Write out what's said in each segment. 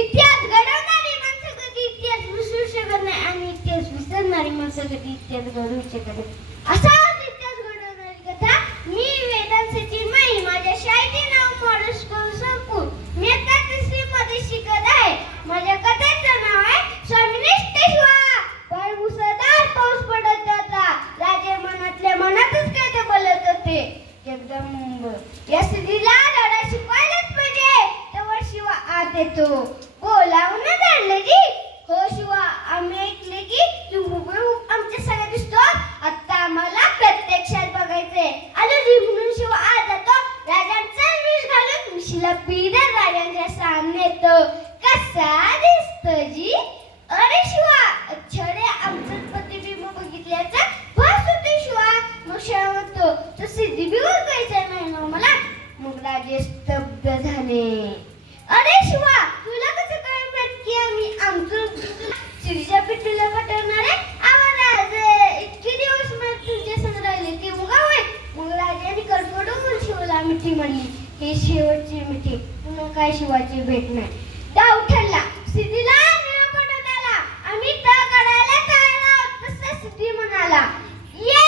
इतिहास घडवणारी माणसं कधी इतिहास विसरू शकत नाही आणि इतिहास विसरणारी माणसं कधी इतिहास घडवू शकत नाही. असाच इतिहास घडवणारी कथा मी वेदांताची माई माझ्या शाळेचे नाव मॉडेल स्कूल संकुल मी आता 3री मध्ये शिकत आहे. माझ्या कथेचं नाव आहे स्वामिनिष्ठ शिवा. पण मुसळधार पाऊस पडत होता. राजे मनातल्या मनातच काय ते बोलत होते. एकदम या स्त्रीला धडा शिकवायलाच पाहिजे. तेव्हा शिवा आत येतो. बोलावून धरले की हो शिवा आम्ही ऐकले की तू हुबेहूब आमच्या संग दिसतो. आता आम्हाला प्रत्यक्षात बघायचंय. आलो जी म्हणून शिवा आत जातो. राजांचा विष घालून मिशीला पिढ्या राजांच्या सामने येतो. कसा दिसतो जी? अरे शिवा छडे आमचं प्रतिबिंब बघितल्याचा भास होते शिवा. मग शिवा म्हणतो तो सिद्धी बी ओळखायचा नाही ना मला. मग राजे स्तब्ध झाले. अरे शिवा तुला कसं काय माहित की आम्ही आमचं सिद्धीच्या पिठीला पटवणार आहे? आम्हाला इतके दिवस मला तुमच्या संग राहिले ते उगा होय. मग राजाने कडकडून शिवाला मिठी म्हणली. ही शेवटची मिठी पुन्हा काय शिवाची भेट नाही. डाव ठरला. सिद्धीला निरोप आला. आम्ही तळ काढायला तयार आहोत. तसं सिद्धी म्हणाला ये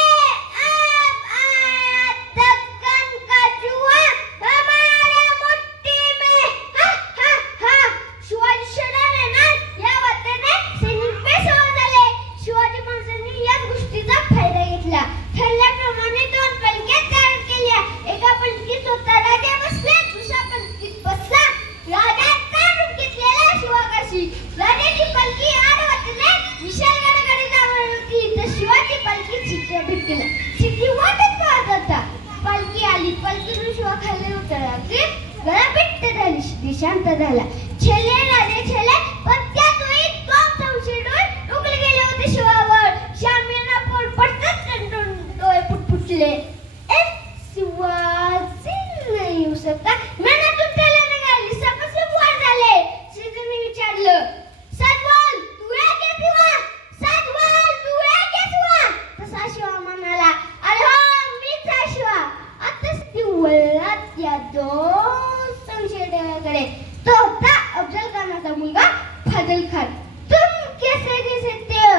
अब आया दक्कन का जुआ हमारे मुट्ठी में. हा हा हा. शिवाजी शरण ना या वाटेने सैनिक बेसवर झाले. शिवाजी महाराजांनी या गोष्टीचा फायदा घेतला. ठरल्याप्रमाणे 2 पलक्या तयार केल्या. एका पलकीत होता राजा बसला. दुसऱ्या पलकीत बसला राजाचा रूप घेतलेला शिवाकाशी. राजाची पलकी आडवाटेने विशालगडाकडे जाणार होती तर शिवाची पलकी सिद्धीच्या भिंतीला. सिद्धी वाटत पाहत होता. पलकी आली. पलकीतून शिवा खाली उतरला की गळा बिट्ट झाली. सिद्धी शांत झाला. छेले राजे छेले पण त्याच वेळी 2 संशय डोळे उघडले गेले होते शिवावर. शामियाना पोट पटकन कंटून डोळे फुटफुटले. शिवाजी नाही येऊ शकता. मनातून त्याला निघाली. सबसे बुवार झाले. सिद्धीने विचारलं सदवाल तू आहे का शिवा? सदवाल तू आहे का शिवा? तसा शिवा म्हणाला अरे हो मीच आहे शिवा. आता सिद्धी वळला त्या 2 संशयिताकडे. तो होता अफजल खानाचा मुलगा फाजल खान. तुम कैसे सकते हो?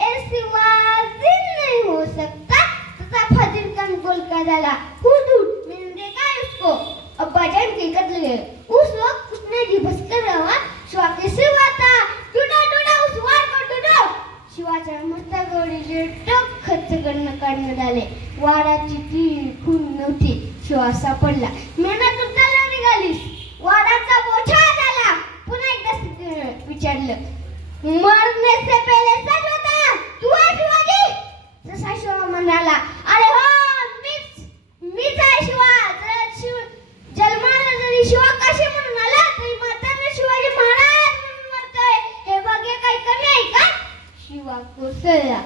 ए शिवाजी नहीं हो सकता. तथा फाजिल खान बोलका झाला हुदूद मैंने देखा है उसको. अब्बाजान कहकर लगे उस वक्त उसने जी बसकर रहा. शिवा के शिवा था. टूटा टूटा उस वार को टूटो. शिवाच्या मस्तकावरील टोक खर्च काढण्यात आले. वाराची तीर खून नव्हती. शिवा सापडला. मेहनतून त्याला निघालीस. वाराचा बोछा झाला. पुन्हा एकदा विचारलं मरने से पहले सच होता तू आहे शिवाजी? तसा शिवा म्हणाला अरे हो मीच आहे शिवा. जन्माला जरी शिवा काशी म्हणून आला तरी माताने शिवाजी महाराज म्हणून मरतोय. हे भाग्य काही कमी आहे का? शिवा कोसळला.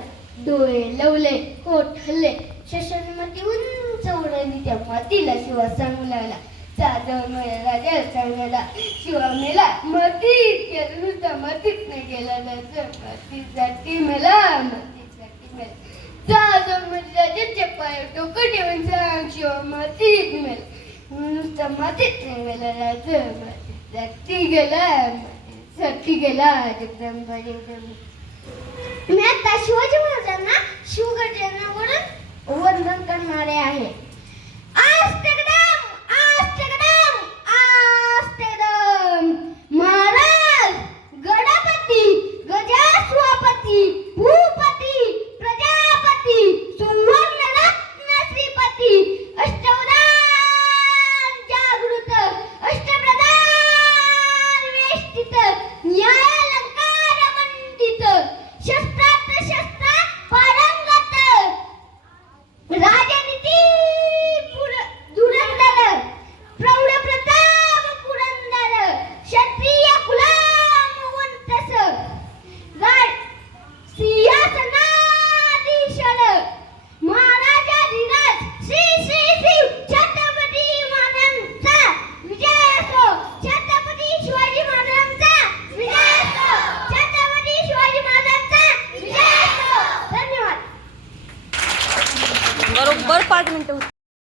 डोळे लवले. होठ हल्ले. शशांमध्ये उंच उडली. त्या मातीला शिवा सांगू लागला साधव मेला राजा सांगायला शिवा मेला मातीत गेला नुसता मातीत नाही गेला जायचं. मातीसाठी मेला मातीसाठी मेला. साधव राजाच्या पाय डोकं ठेवून सांग शिवा मातीत मेला नुसता मातीत नाही मेला जायचं. मातीसाठी गेला मातीसाठी गेला. जगदंबा जगदंबा. मी आता शिवाजी महाराजांना शिवगर्जनावरून वंदन करणारे आहे. महाराज गणपती गजास्वापती भूपती प्रजापती सुवर्ण रत्न श्रीपती अष्टवदान जागृत अष्टप्रधान वेष्टित न्यायालंकार मंडित शस्त्रात शस्त्रात पारंगत राजनीती धुरंधर प्रौढ प्रताप पुरंदर क्षत्रिय गुलाम वंतस सिंहासनाधीशर महाराजाधिराज श्री श्री श्री छत्रपती महाराजांचा विजय असो. छत्रपती शिवाजी महाराजांचा विजय असो. छत्रपती शिवाजी महाराजांचा विजय असो. धन्यवाद. बरोबर 5 मिनिटं.